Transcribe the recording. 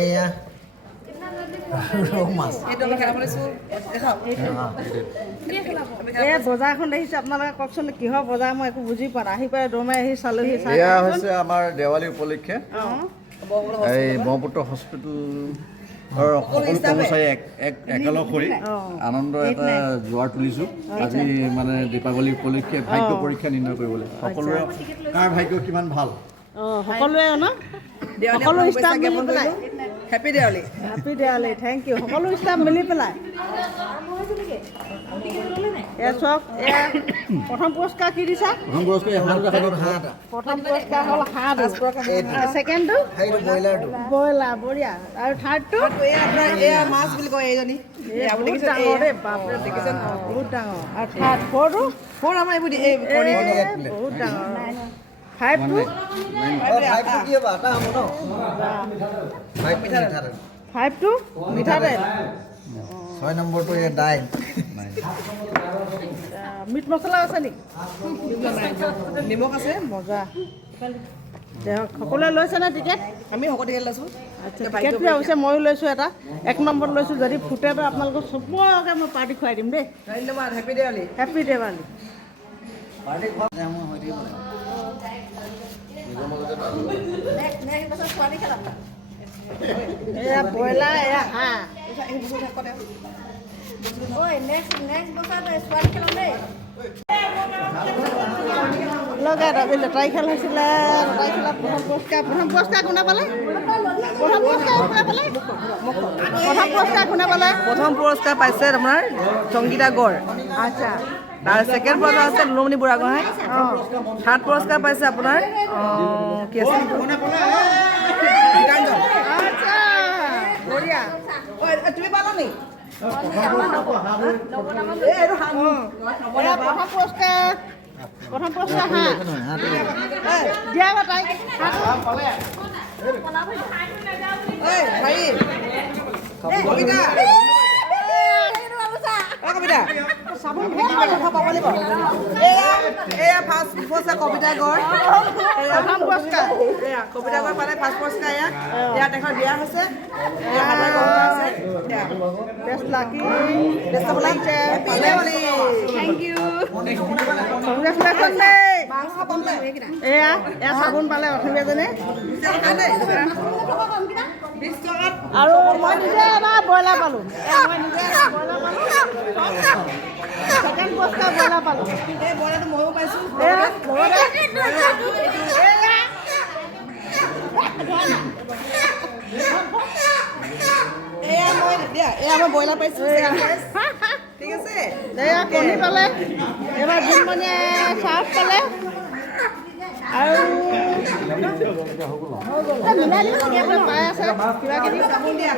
এয়া ৰৌ মাছ এইটো আমি খেলাব লৈছোঁ দেখাওক এই বজাৰখন দেখিছে আপোনালোকে কওকচোন কিহৰ বজাৰ মই একো বুজি পোৱা নাই আহি পাই দৌৰ আহি চালোহি এয়া হৈছে আমাৰ দেৱালী উপলক্ষে এই ব্ৰহ্মপুত্ৰ হস্পিটেল সকলো কৰ্মচাৰী একেলগ কৰি আনন্দ এটা জোৱাৰ তুলিছোঁ আজি মানে দীপাৱলী উপলক্ষে ভাগ্য পৰীক্ষা নিৰ্ণয় কৰিবলৈ সকলোৰে কাৰ ভাগ্য কিমান ভাল সকলোৱে ন সকলো ষ্টাফ মিলি পেলাই happy Diwali happy Diwali thank you সকলো ষ্টাফ মিলি পেলাই এয়া চাওক এয়া প্ৰথম পুৰস্কাৰ কি দিছা প্ৰথম পুৰস্কাৰ প্ৰথম পুৰস্কাৰ হ'ল হাঁহটো ছেকেণ্ডটো ব্ৰইলাৰ বঢ়িয়া আৰু থাৰ্ডটো এয়া মাছ বুলি কয় এইজনী বহুত ডাঙৰ দেই বাপৰে দেখিছে বহুত ডাঙৰ আৰু থাৰ্ড ফ'ৰটো ফোন আমাৰ এইবোৰ বহুত ডাঙৰ ফাইভটো ফাইভটো মিঠাতেল 6 নম্বৰটো এই দাইল মিট মছলা আছে নেকি নিমখ আছে মজা দেহক সকলোৱে লৈছে নে টিকেট আমি সকলো টিকেট লৈছোঁ আচ্ছা টিকেটটো অৱশ্যে ময়ো লৈছোঁ এটা 1 নম্বৰ লৈছোঁ যদি ফুটে তো আপোনালোকক চবকে মই পাৰ্টি খুৱাই দিম দেই ধন্যবাদ হেপী দেৱালী হেপী দেৱালী এয়া ব্ৰইলাৰ এয়া হাঁহ লগাই ৰবি লটাৰী খেল হৈছিলে লটাৰী খেলত প্ৰথম পুৰস্কাৰ কোনে পালে প্ৰথম পুৰস্কাৰ পাইছে আপোনাৰ সংগীতা গড় আচ্ছা তাৰ ছেকেণ্ড পুৰস্কাৰ আছে নুলমণি বুঢ়াগোহাঁই থাৰ্ড পুৰস্কাৰ পাইছে আপোনাৰ কি আছে আচ্ছা বঢ়িয়া তুমি পালা নি প্ৰথম পুৰস্কাৰ হাঁহ দিয়া বা তাইক কবিতা এয়া ফাৰ্ষ্ট পুৰস্কাৰ কবিতা গড় প্ৰথম পুৰস্কাৰ কবিতা গড় পালে ফাৰ্ষ্ট পুৰস্কাৰ ইয়াত এখন দিয়া হৈছে বেষ্ট লাকি থেংক ইউ কংগ্ৰেচুলেশ্যন দেই এয়া চাবোন পালে অসমীয়া এজনে আৰু মই নিজে এটা ব্ৰইলাৰ পালোঁ ছেকেণ্ড পুৰস্কাৰ ব্ৰইলাৰ পালোঁ এই ব্ৰইলাৰটো ময়ো পাইছোঁ এয়া মই ব্ৰইলাৰ পাইছোঁ ঠিক আছে এয়া কণী পালে এইবাৰ দিনমণিয়ে চাৰ্ফ পালে আৰু পাই আছে কিবা কিবি চাবোন দিয়া